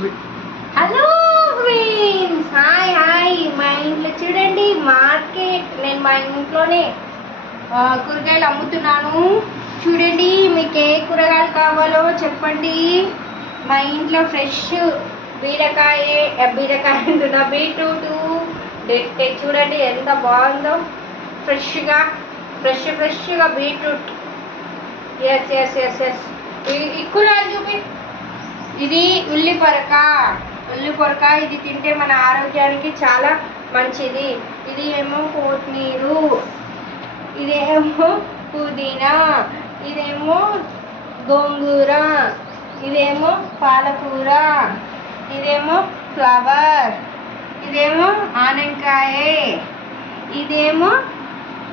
Hello friends, hi hi. మా ఇంట్లో చూడండి మార్కెట్. నేను మా ఇంట్లోనే కూరగాయలు అమ్ముతున్నాను. చూడండి, మీకు ఏ కూరగాయలు కావాలో చెప్పండి. మా ఇంట్లో ఫ్రెష్ బీరకాయ అంటున్నా, బీట్రూట్ చూడండి ఎంత బాగుందో. ఫ్రెష్గా beetroot. Yes yes yes yes ఈ కూరగాయలు చూపి. ఇది ఉల్లి పొరక. ఇది తింటే మన ఆరోగ్యానికి చాలా మంచిది. ఇది ఏమో కొత్తిమీరు, ఇదేమో పుదీనా, ఇదేమో గోంగూర, ఇదేమో పాలకూర, ఇదేమో ఫ్లవర్, ఇదేమో ఆనకాయ, ఇదేమో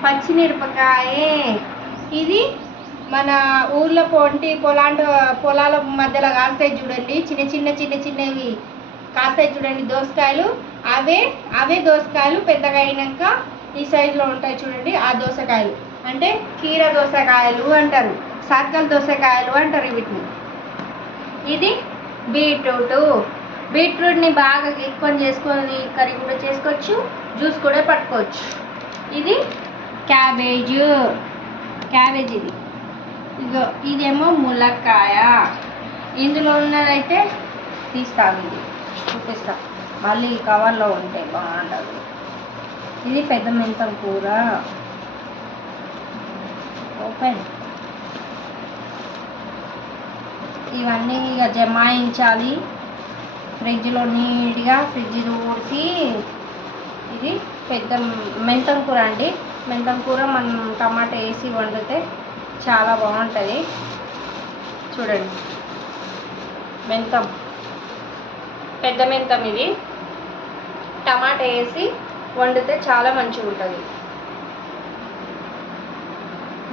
పచ్చిమిరపకాయ. ఇది మన ఊర్లో పొలాల మధ్యలో కాస్తాయి చూడండి, చిన్నవి కాస్తాయి చూడండి దోసకాయలు. అవే దోసకాయలు పెద్దగా అయినాక ఈ సైజులో ఉంటాయి చూడండి, ఆ దోసకాయలు అంటే కీర దోసకాయలు అంటారు, సర్కల్ దోసకాయలు అంటారు వీటిని. ఇది బీట్రూట్ని బాగా గీక్కొని చేసుకొని కర్రీ కూడా చేసుకోవచ్చు, జ్యూస్ కూడా పట్టుకోవచ్చు. ఇది క్యాబేజ్ ఇది. ఇగో ఇదేమో ములక్కాయ. ఇందులో ఉన్నదైతే తీస్తాను, ఇది చూపిస్తా, మళ్ళీ కవర్లో ఉంటే బాగుంటుంది. ఇది పెద్ద మెంతం కూర. ఓపెన్. ఇవన్నీ ఇక జమాయించాలి ఫ్రిడ్జ్లో నీట్గా, ఫ్రిడ్జ్ ఊడ్చి. ఇది పెద్ద మెంతం కూర అండి. మెంతం కూర మనం టమాటా వేసి వండితే చాలా బాగుంటుంది. చూడండి, పెద్ద మెంతం. ఇది టమాటా వేసి వండితే చాలా మంచిగా ఉంటుంది.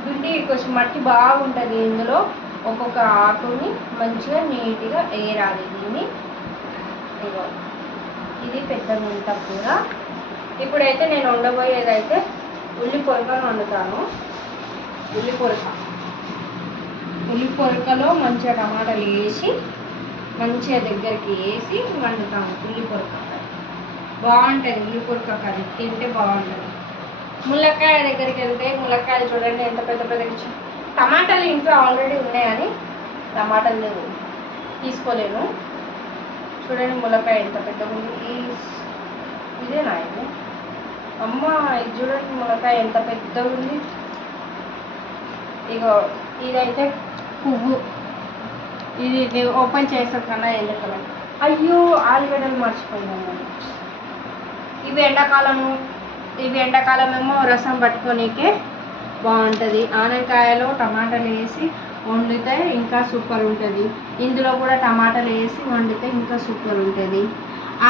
దుండి కొంచెం మట్టి బాగుంటుంది. ఇందులో ఒక్కొక్క ఆకుని మంచిగా నీట్గా ఏరాలి దీన్ని. ఇది పెద్ద మెంతం కూర. ఇప్పుడైతే నేను వండబోయేదైతే ఉల్లి పొరకను వండుతాను. ఉల్లి పొరకలో మంచిగా టమాటాలు వేసి మంచిగా దగ్గరికి వేసి వండుతాము. ఉల్లి పొరక బాగుంటుంది. ఉల్లి పొరక కర్రీ తింటే బాగుంటుంది. ములక్కాయ దగ్గరికి వెళ్తే ములక్కాయలు చూడండి ఎంత పెద్ద. టమాటాలు ఇంట్లో ఆల్రెడీ ఉన్నాయని టమాటాలు తీసుకోలేను. చూడండి ములక్కాయ ఎంత పెద్దగా ఉంది. ఇదేనా ఇది? అమ్మ, ఇది చూడండి ములక్కాయ ఎంత పెద్దగా ఉంది. ఇగో ఇదైతే పువ్వు. ఇది ఓపెన్ చేస్తాం కన్నా ఎందుకన్నా. అయ్యో, ఆలుగడ్డలు మర్చిపోయినాము. ఇవి ఎండాకాలం ఏమో రసం పట్టుకోనికే బాగుంటుంది. ఆనకాయలో టమాటాలు వేసి వండితే ఇంకా సూపర్ ఉంటుంది. ఇందులో కూడా టమాటాలు వేసి వండితే ఇంకా సూపర్ ఉంటుంది.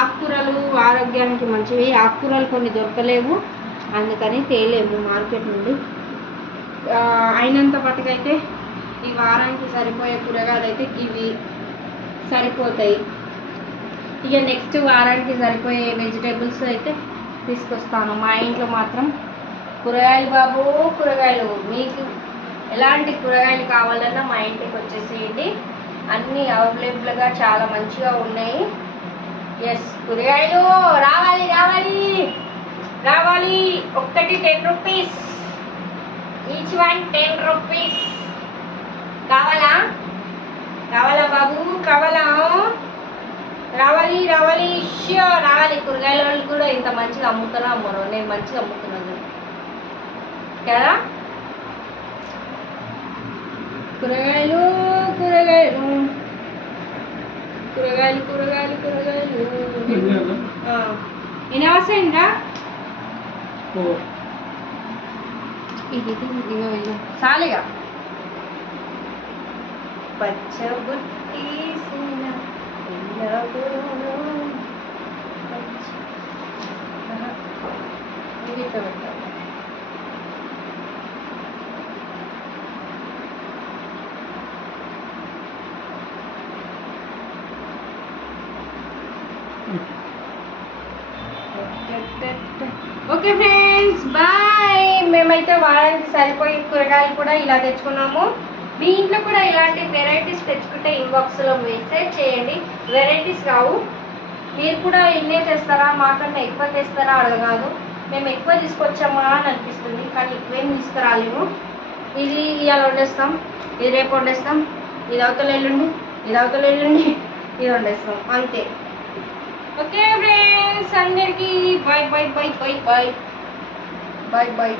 ఆకుకూరలు ఆరోగ్యానికి మంచివి. ఆకుకూరలు కొన్ని దొరకలేవు, అందుకని తేలేము మార్కెట్ నుండి. అయినంత మటుకైతే ఈ వారానికి సరిపోయే కూరగాయలు అయితే ఇవి సరిపోతాయి. ఇక నెక్స్ట్ వారానికి సరిపోయే వెజిటేబుల్స్ అయితే తీసుకొస్తాను. మా ఇంట్లో మాత్రం కూరగాయలు బాబు, కూరగాయలు. మీకు ఎలాంటి కూరగాయలు కావాలన్నా మా ఇంటికి వచ్చేసేయండి. అన్నీ అవైలబుల్గా చాలా మంచిగా ఉన్నాయి. ఎస్, కూరగాయలు రావాలి. ఒక్కటి 10 రూపీస్, ఈచ్ వన్ 10 రూపీస్. కావాలా బాబు? కావాలా? రావాలి. ష్యూర్ రావాలి. కూరగాయల వాళ్ళు కూడా ఇంత మంచిగా అమ్ముతారా అమ్మరు? నేను మంచిగా అమ్ముతున్నాను కదా. కూరగాయలు వినవసంగా ఇది చాలిగా. పచ్చబుట్టి ఓకే ఫ్రెండ్స్, బాయ్. మేమైతే వారానికి సరిపోయే కూరగాయలు కూడా ఇలా తెచ్చుకున్నాము. మీ ఇంట్లో కూడా ఇలాంటి వెరైటీస్ తెచ్చుకుంటే ఇన్బాక్స్లో మెసేజ్ చేయండి. వెరైటీస్ కావు, మీరు కూడా ఇన్నే తెస్తారా మాకన్నా ఎక్కువ తెస్తారా అడగదు. మేము ఎక్కువ తీసుకొచ్చామా అని అనిపిస్తుంది, కానీ ఎక్కువేం తీసుకురాలేము. ఇది ఇవాళ వండేస్తాం, ఇది రేపు వండేస్తాం, ఇది అవతల ఎల్లుండి, ఇది అవతల ఎల్లుండి, ఇది వండేస్తాం అంతే. ఓకే ఫ్రెండ్స్, అందరికీ bye bye bye bye bye bye bye.